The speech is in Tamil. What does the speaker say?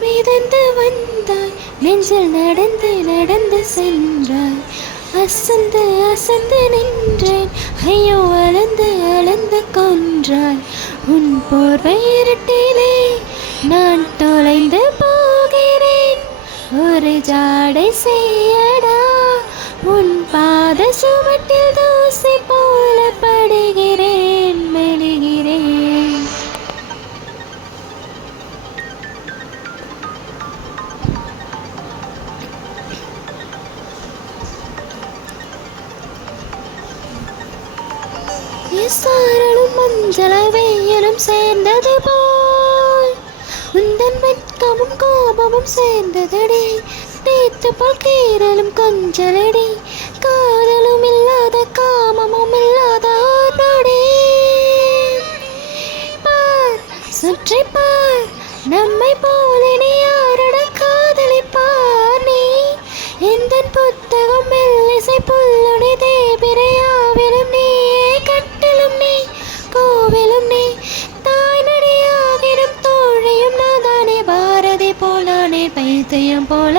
மிதந்து வந்தாய் நெஞ்சில் நடந்து நடந்து சென்றாய் அசந்து அசந்து நின்றேன் ஐயோ அளந்து அளந்து கொன்றாய் உன் போர்வை இருட்டிலே நான் தொலைந்து போகிறேன் ஒரு ஜாடை செய்யடா உன் பாத சுவட்டில் தூசி போல படுகிறேன் மெழுகிறேன். சாரலும் மஞ்சள வெயிலும் சேர்ந்தது போல் உந்தன் வெட்கமும் கோபமும் சேர்ந்ததடி தேத்து போல் கீரலும் கொஞ்சலடி காதலும் இல்லாத காமமும் இல்லாத நொடி பார் சுற்றி பார் நம்மை போல நீ யாரட காதலிப்பார் நீ எந்த புத்தகம் மெல்லிசை புல்லுடை தேபிரையாவிலும் நீயே கட்டிலும் நீ கோவிலும் நீ தாய் நடியாகிடும் தோழியும் நாதானே பாரதி போலானே பைத்தியம் போல